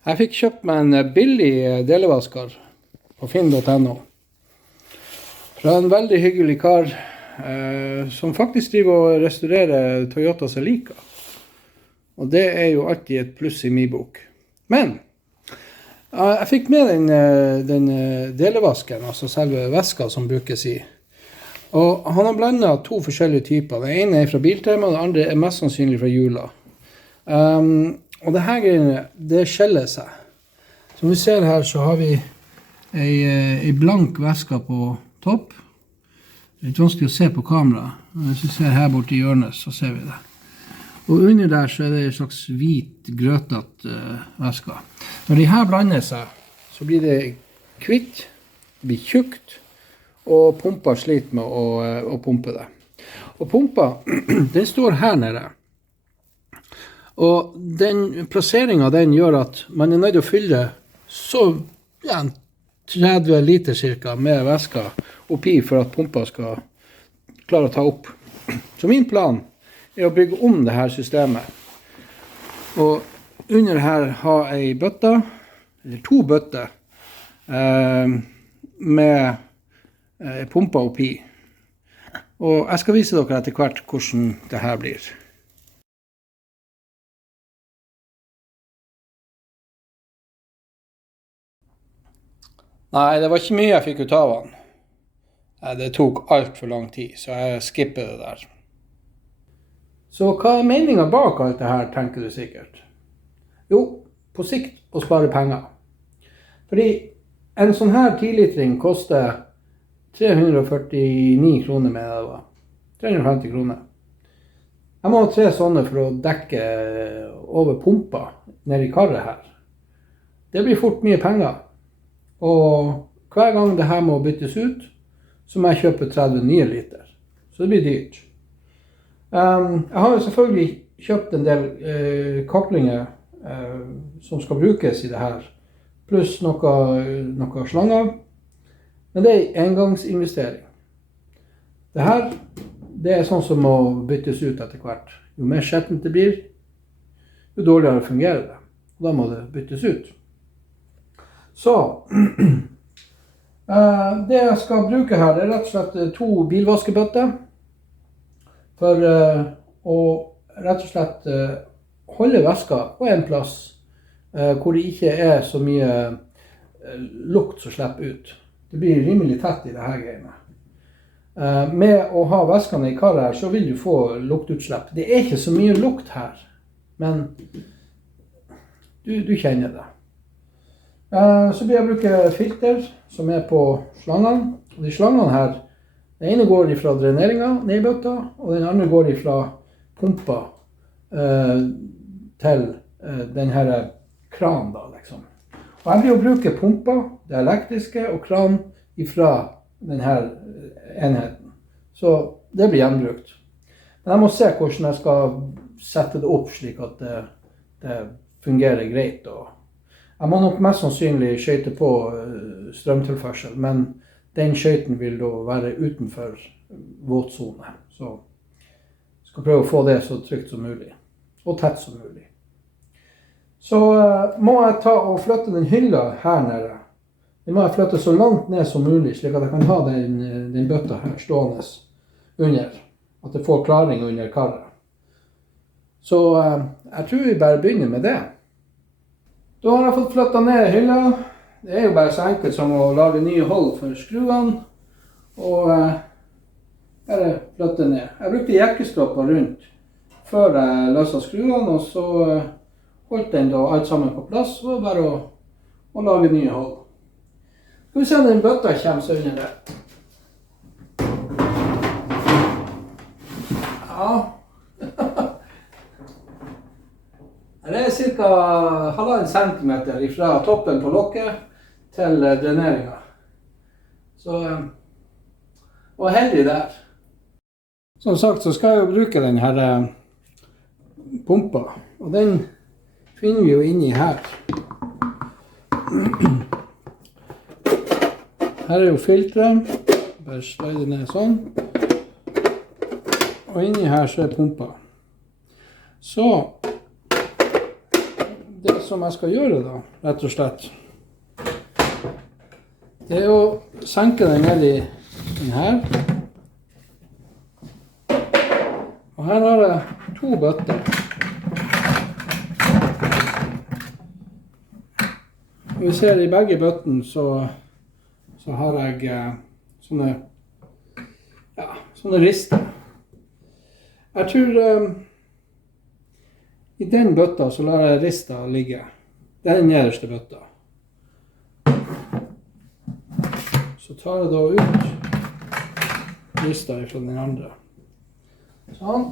Jeg fikk kjøpt meg en billig delevasker på finn.no fra en veldig hyggelig kar som faktisk driver og restaurerer Toyota Celica. Og det er jo alltid et pluss i min bok. Men jeg fikk med den delevasken, altså selve veska som brukes i. Og han har blandet to forskjellige typer. Den ene er fra Biltema, og den andre er mest sannsynlig fra Jula. Og det her greiene, det skjeller seg. Som vi ser her, så har vi en blank veske på topp. Det er litt vanskelig å se på kamera. Hvis vi ser her borte i hjørnet, så ser vi det. Og under der så er det en slags hvit, grøtet veske. Når de her blander seg, så blir det kvitt, det blir tjukt, og pumpa sliter med å pumpe det. Og pumpa, den står her nede. Og den plasseringen den gjør at man er nødt til å fylle så 30 liter cirka med væske oppi for at pumpa skal klare å ta opp. Så min plan er å bygge om det her systemet. Og under her ha en bøtte, eller to bøtter, med pumpa oppi. Og jeg skal vise dere etter hvert hvordan det her blir. Nei, det var ikke mye jeg fikk ut av han. Det tok alt for lang tid, så jeg skippet det der. Så hva er meningen bak alt det her, tenker du sikkert? Jo, på sikt å spare penger. Fordi en sånn her 10-litring koster 349 kroner med det da. 350 kroner. Jeg må ha 3 sånne for å dekke over pumpa nede i karret her. Det blir fort mye penger. Og hver gang det her må byttes ut, så må jeg kjøpe 30 nye liter. Så det blir dyrt. Jeg har jo selvfølgelig kjøpt en del kaplinger som skal brukes i det her, pluss noe slanger. Men det er en engangsinvestering. Det her, det er sånn som må byttes ut etter hvert. Jo mer skjettent det blir, jo dårligere fungerer det. Og da må det byttes ut. Så, det jeg skal bruke her, det er rett og slett 2 bilvaskebøtter for å rett og slett holde væska på en plass hvor det ikke er så mye lukt som slipper ut. Det blir rimelig tett i det her greiene. Med å ha væskene i karret her, så vil du få luktutslipp. Det er ikke så mye lukt her, men du kjenner det. Så blir jeg bruke filter som er på slangene. Og de slangene her, den ene går fra dreneringen ned i bøtta, og den andre går fra pumpa til den her kran da, liksom. Og jeg blir å bruke pumpa, det elektriske, og kran fra denne enheten. Så det blir gjenbrukt. Men jeg må se hvordan jeg skal sette det opp slik at det fungerer greit. Jeg må nok mest sannsynlig skjøte på strømtilførsel, men den skjøten vil da være utenfor våtsone. Så jeg skal prøve å få det så trygt som mulig, og tett som mulig. Så må jeg ta og flytte den hylla her nede. Den må jeg flytte så langt ned som mulig, slik at jeg kan ha den bøtta her stående under, at det får klaring under karret. Så jeg tror vi bare begynner med det. Da har jeg fått flyttet ned hylla. Det er jo bare så enkelt som å lage nye hold for skruene. Og bare flytte ned. Jeg brukte jekkestropper rundt før jeg løste skruene, og så holdt den da alt sammen på plass. Det var bare å lage nye hold. Skal vi se om den bøtta kommer seg under det. Ja. Det er cirka 1,5 centimeter fra toppen på lokket til dreneringen. Så var heldig der. Som sagt så skal jeg jo bruke denne pumpa, og den finner vi jo inni her. Her er jo filtret, bare slide ned sånn. Og inni her så er pumpa. Så det som jeg skal gjøre da, rett og slett, det er å senke den ned i den her. Og her har jeg 2 bøtter. Vi ser i begge bøttene så har jeg sånne rister. Jeg tror i den bøtta så lar jeg rista ligge. Det er den nederste bøtta. Så tar jeg da ut rista fra den andre. Sånn.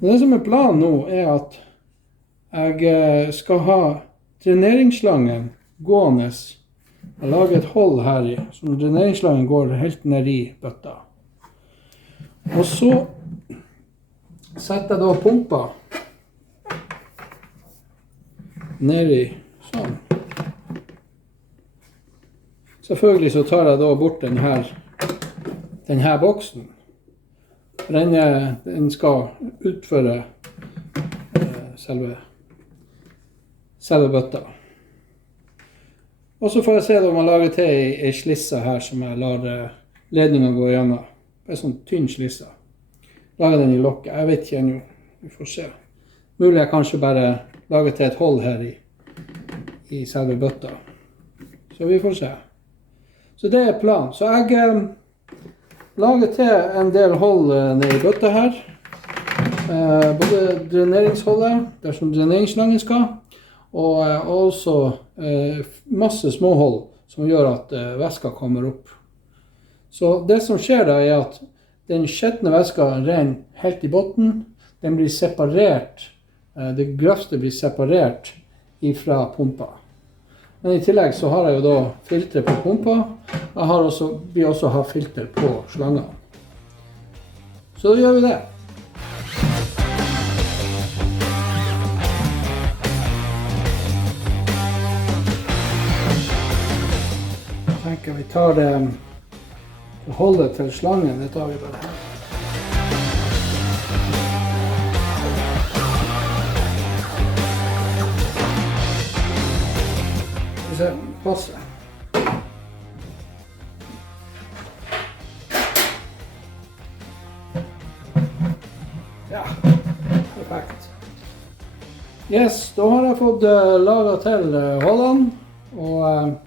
Det som er planen nå er at jeg skal ha dreneringsslangen gående. Jeg lager et hold her i, så dreneringsslangen går helt ned i bøtta. Og så setter jeg da pumpa ned i sånn. Selvfølgelig så tar jeg da bort den her boksen. Den skal utføre selve bøtta. Og så får jeg se om jeg lager til en slisse her som jeg lar ledningen gå gjennom. En sånn tynn slisse. Lager den i lokket. Jeg vet ikke ennå. Vi får se. Mulig jeg kanskje bare lager til et hold her i selve bøtta. Så vi får se. Så det er planen. Så jeg lager til en del hold nede i bøtta her. Både dreneringsholdet, der som dreneringsslangen skal, og også masse småhold som gjør at væska kommer opp. Så det som skjer da er at den skjettende væska renner helt i botten. Den blir separert, det grøvste blir separert ifra pumpa. Men i tillegg så har jeg jo da filter på pumpa. Jeg vil også ha filter på slangene. Så da gjør vi det. Jeg tenker vi tar det holdet til slangen, det tar vi bare her. Vi ser, passe. Ja, perfekt. Yes, da har jeg fått laget til holdene, og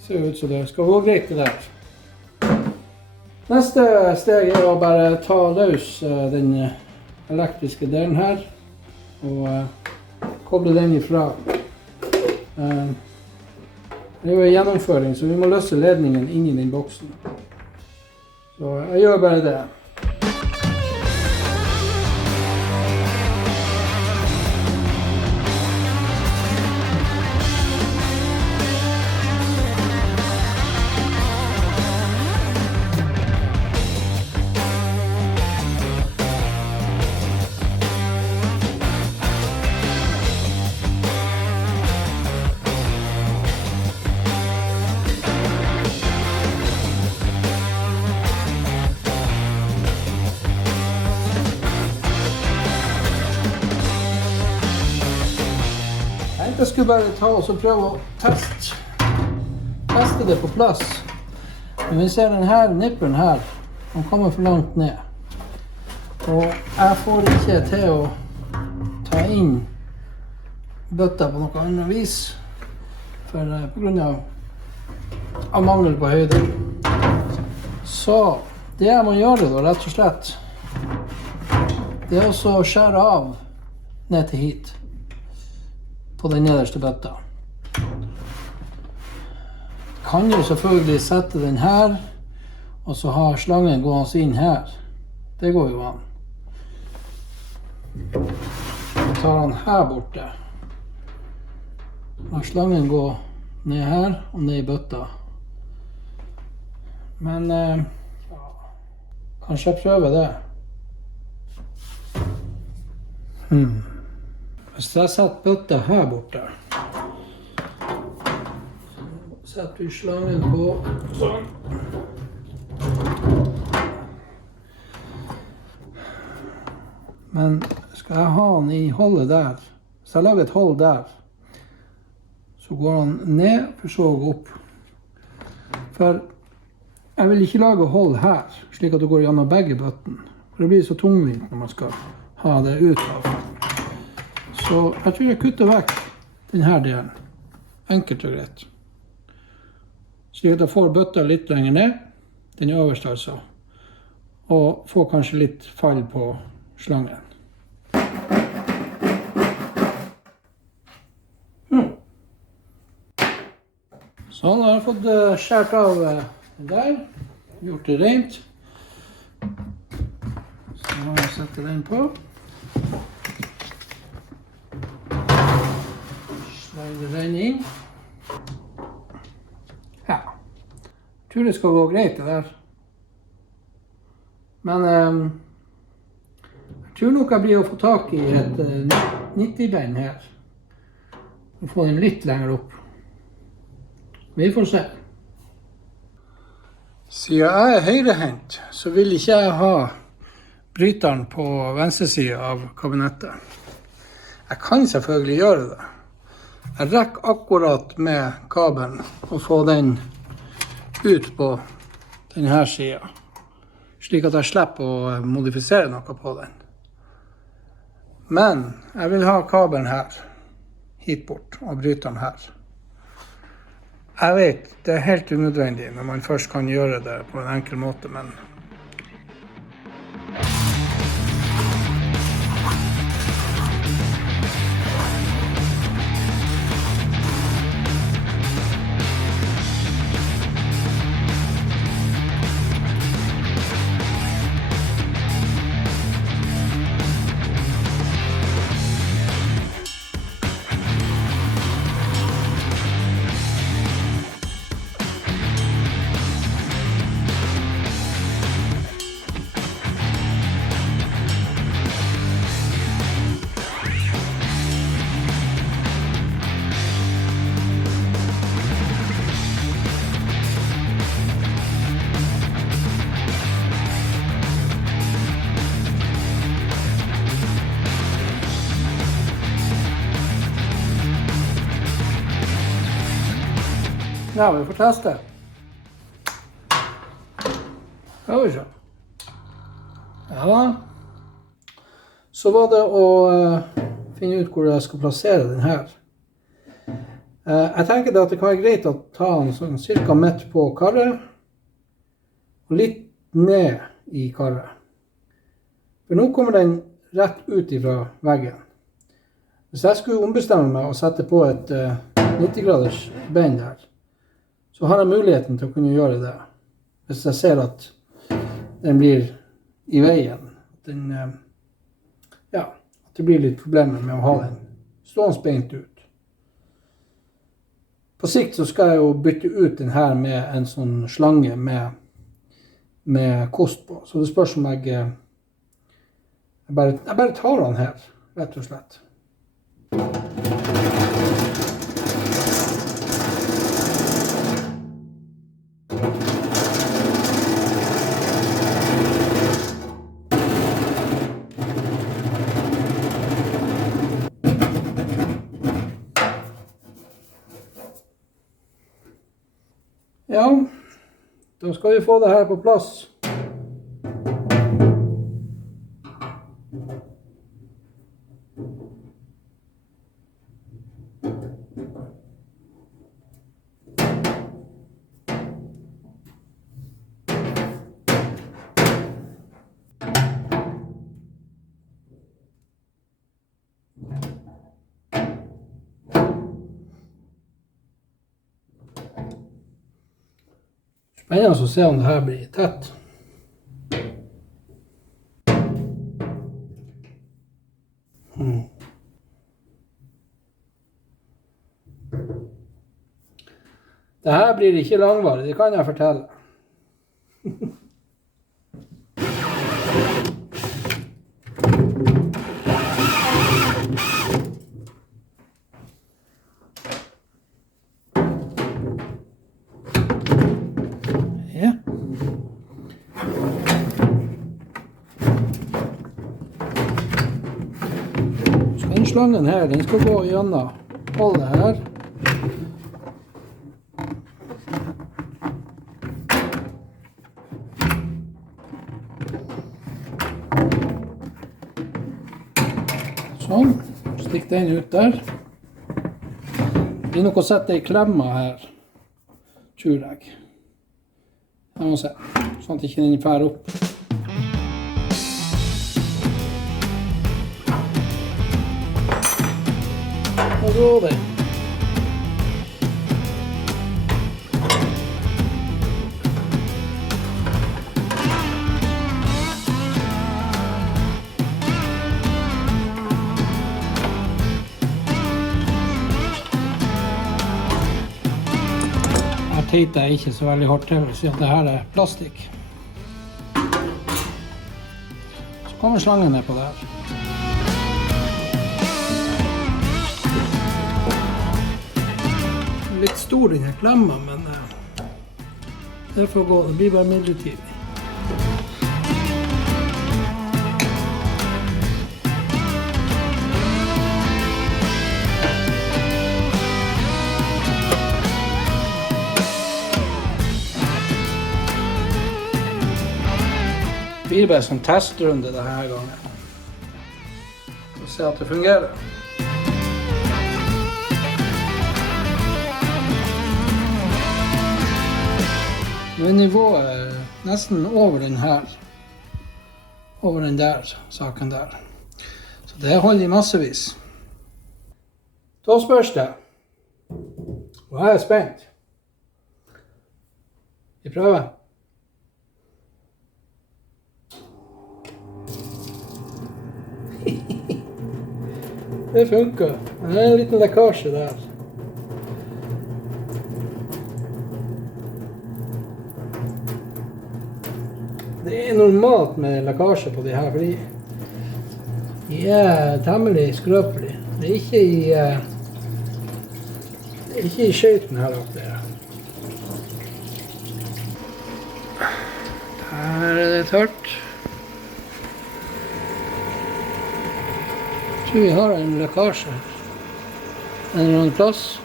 ser ut som det skal gå greit det der. Neste steg er å bare ta løs den elektriske delen her og koble den ifra. Det er jo en gjennomføring, så vi må løse ledningen inn i den boksen. Så jeg gjør bare det. Jeg skulle bare ta og prøve å teste det på plass. Men vi ser denne nipperen her, den kommer for langt ned. Og jeg får ikke til å ta inn bøtta på noe annet vis, på grunn av mangel på høyde. Så det jeg må gjøre da, rett og slett, det er også å skjære av ned til hit. På den nederste bøtta. Kan jo selvfølgelig sette den her, og så har slangen gående inn her. Det går jo an. Så tar han her borte. La slangen gå ned her og ned i bøtta. Men kanskje jeg prøver det. Hvis jeg setter bøtta her borte, setter vi slangen på sånn. Men skal jeg ha den i holdet der, Hvis jeg lager et hold der, så går han ned, for så å gå opp. For jeg vil ikke lage hold her, slik at det går gjennom begge bøttene. For det blir så tungvint når man skal ha det ut av. Så jeg tror jeg kutter vekk denne delen. Enkelt og greit. Slik at jeg får bøtta litt lenger ned, den øverste altså. Og får kanskje litt fall på slangen. Sånn, har jeg fått skjært av det der, gjort det rent. Så må jeg sette den på. Slide den inn. Ja, jeg tror det skal gå greit det der. Men jeg tror nok jeg blir å få tak i et 90-bein her. Og få den litt lenger opp. Vi får se. Siden jeg er høyrehendt, så vil ikke jeg ha bryteren på venstre side av kabinettet. Jeg kan selvfølgelig gjøre det. Jeg rekker akkurat med kabelen og få den ut på denne siden, slik at jeg slipper å modifisere noe på den. Men jeg vil ha kabelen her, hit bort, og bryteren her. Jeg vet, det er helt unødvendig når man først kan gjøre det på en enkel måte, men ja, vi får teste. Skal vi se. Ja. Så var det å finne ut hvor jeg skal plassere den her. Jeg tenker at det kan være greit å ta den sånn cirka midt på karret, og litt ned i karret. For nå kommer den rett ut ifra veggen. Hvis jeg skulle ombestemme meg og sette på et 90-graders bein der, så har jeg muligheten til å kunne gjøre det. Hvis jeg ser at den blir i veien. At det blir litt problemer med å ha den stående beint ut. På sikt så skal jeg jo bytte ut den her med en sånn slange med kost på. Så det spørs om jeg bare tar den her, rett og slett. Ja, da skal vi få det her på plass. Spennende å se om det her blir tett. Det her blir ikke langvarig, det kan jeg fortelle. Ja. Skal den slangen her, den skal gå gjennom hullet her. Sånn, stikk den ut der. Det blir nok å sette i klemma her, tror jeg. Jeg må se, sånn at ikke den fær opp. Og så det. Teite er ikke så veldig hardt til, siden det her er plastikk. Så kommer slangen ned på det her. Litt stor denne klemma, men det får gå, det blir bare midlertidig. Det blir bare som testrunde denne gangen. Og se at det fungerer. Nå er nivået nesten over den her. Over den der saken der. Så det holder i massevis. Da spørs det. Og jeg er spent. Vi prøver. Det funker. Det er en liten lekkasje der. Det er normalt med lekkasje på de her, fordi de er temmelig skrøpelige. Det er ikke i skjøyten her oppe. Der er det tørt. Jeg tror vi har en lekkasje en eller annen plass.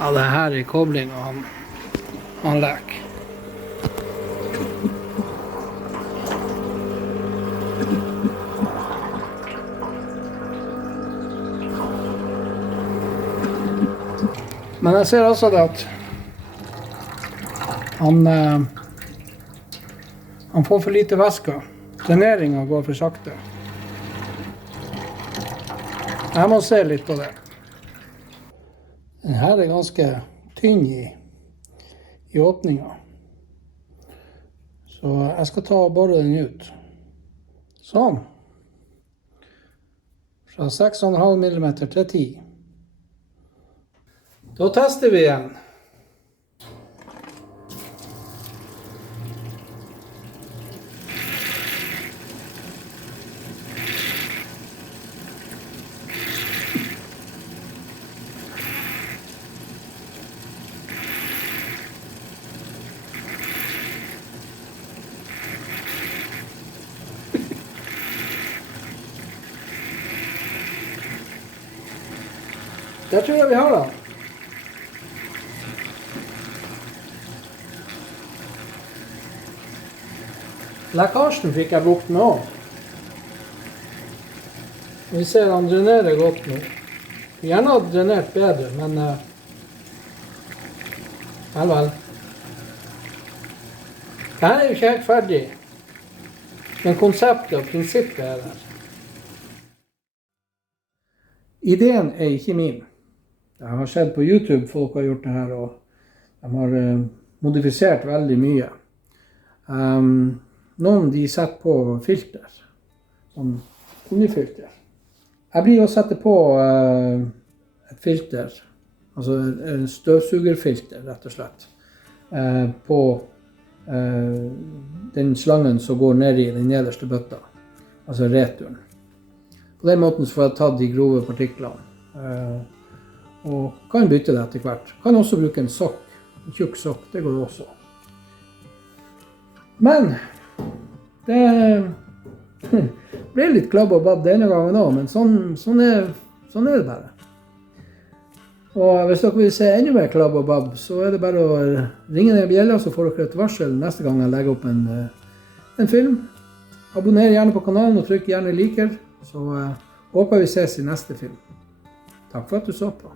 Ja, det her er kobling og han leker. Men jeg ser også det at han får for lite væske. Dreneringen går for sakte. Jeg må se litt på det. Den her er ganske tynn i åpningen. Så jeg skal ta og borre den ut. Sånn. Fra 6,5 mm til 10. Da tester vi igjen. Der tror jeg vi har den. Lekkasjen fikk jeg bort med også. Vi ser han drenerer godt nå. Vi gjerne hadde drenert bedre, men vel. Dette er jo ikke helt ferdig. Men konseptet og prinsippet er der. Ideen er ikke min. Jeg har sett på YouTube folk har gjort det her, og de har modifisert veldig mye. Noen de setter på filter, sånn gummifilter. Jeg blir å sette på et filter, altså en støvsugerfilter rett og slett, på den slangen som går ned i den nederste bøtta, altså returen. På den måten får jeg tatt de grove partiklene. og kan bytte det etter hvert. Kan også bruke en sokk, en tjukk sokk, det går også. Men det ble litt klabb og babb denne gangen også, men sånn er det bare. Og hvis dere vil se enda mer klabb og babb, så er det bare å ringe ned bjella, så får dere et varsel neste gang jeg legger opp en film. Abonner gjerne på kanalen og trykk gjerne liker, så håper vi ses i neste film. Takk for at du så på.